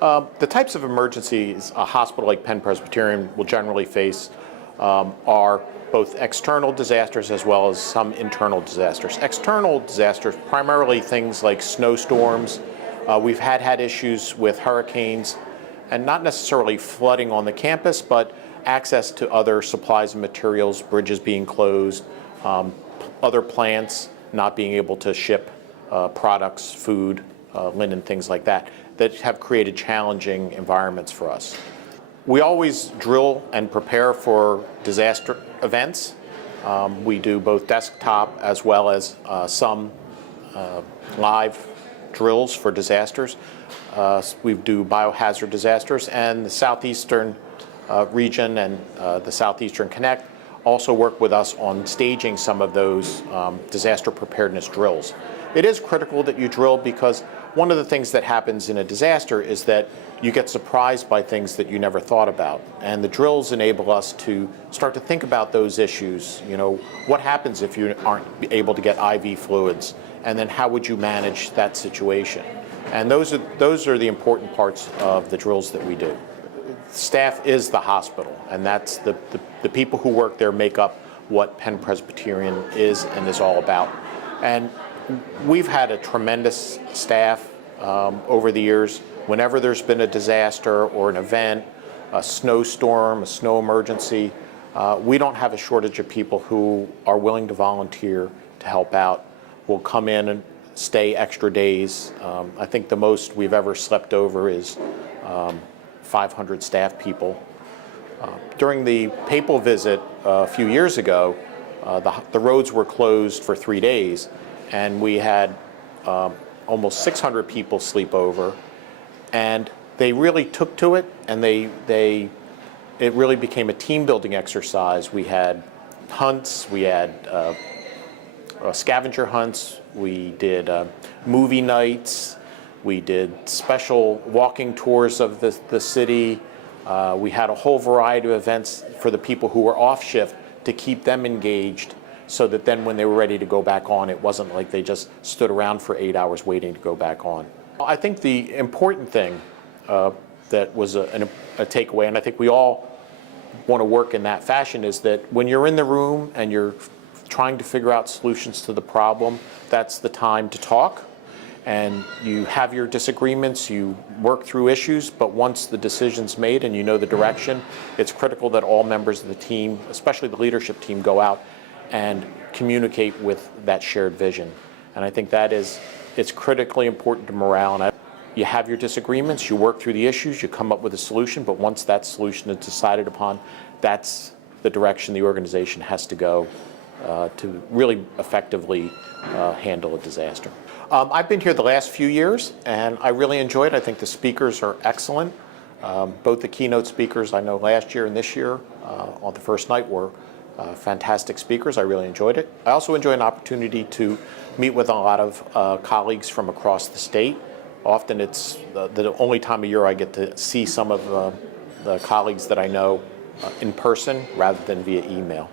The types of emergencies a hospital like Penn Presbyterian will generally face are both external disasters as well as some internal disasters. External disasters, primarily things like snowstorms. We've had issues with hurricanes, and not necessarily flooding on the campus, but access to other supplies and materials, bridges being closed, other plants not being able to ship products, food, linen, things like that, that have created challenging environments for us. We always drill and prepare for disaster events. We do both desktop as well as some live drills for disasters. We do biohazard disasters, and the Southeastern region and the Southeastern Connect also work with us on staging some of those disaster preparedness drills. It is critical that you drill because one of the things that happens in a disaster is that you get surprised by things that you never thought about. And the drills enable us to start to think about those issues. You know, what happens if you aren't able to get IV fluids? And then how would you manage that situation? And those are the important parts of the drills that we do. Staff is the hospital, and that's the people who work there make up what Penn Presbyterian is and is all about. And we've had a tremendous staff over the years. Whenever there's been a disaster or an event, a snowstorm, a snow emergency, we don't have a shortage of people who are willing to volunteer to help out, will come in and stay extra days. I think the most we've ever slept over is 500 staff people. During the papal visit a few years ago, the roads were closed for 3 days, and we had almost 600 people sleep over, and they really took to it, and it really became a team building exercise. We had hunts, we had scavenger hunts, we did movie nights, we did special walking tours of the city. We had a whole variety of events for the people who were off shift to keep them engaged, so that then when they were ready to go back on, it wasn't like they just stood around for 8 hours waiting to go back on. I think the important thing that was a takeaway, and I think we all want to work in that fashion, is that when you're in the room and you're trying to figure out solutions to the problem, that's the time to talk. And you have your disagreements, you work through issues, but once the decision's made and you know the direction, it's critical that all members of the team, especially the leadership team, go out and communicate with that shared vision. And I think it's critically important to morale. And you have your disagreements, you work through the issues, you come up with a solution, but once that solution is decided upon, that's the direction the organization has to go to really effectively handle a disaster. I've been here the last few years, and I really enjoy it. I think the speakers are excellent. Both the keynote speakers I know last year and this year on the first night were fantastic speakers. I really enjoyed it. I also enjoy an opportunity to meet with a lot of colleagues from across the state. Often it's the only time of year I get to see some of the colleagues that I know in person rather than via email.